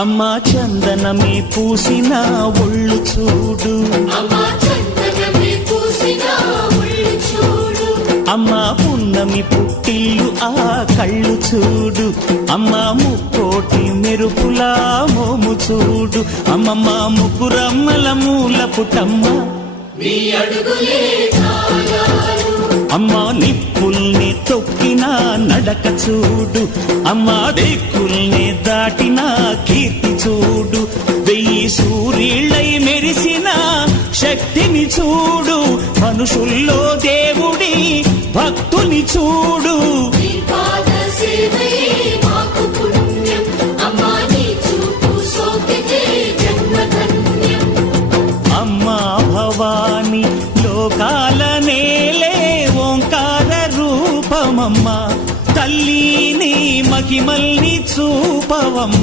అమ్మా చందనమే పూసిన ఒళ్ళు చూడు, అమ్మా పున్నమి పుట్టిల్లు ఆ కళ్ళు చూడు, అమ్మా ముక్కోటి మెరుపులా మోము చూడు, అమ్మమ్మ ముగ్గురమ్మల మూల పుటమ్మ అమ్మా నిప్పుల్ని తొక్కిన నడక చూడు, అమ్మా దిక్కుల్ని దాటిన కీర్తి చూడు, 1000 సూర్యుళ్ళై మెరిసిన శక్తిని చూడు, మనుషుల్లో దేవుడి భక్తుని చూడు. అమ్మా భవాని లోకాల నేలే ఓంకార రూపమమ్మ, తల్లిని మహిమల్ని చూపవమ్మ.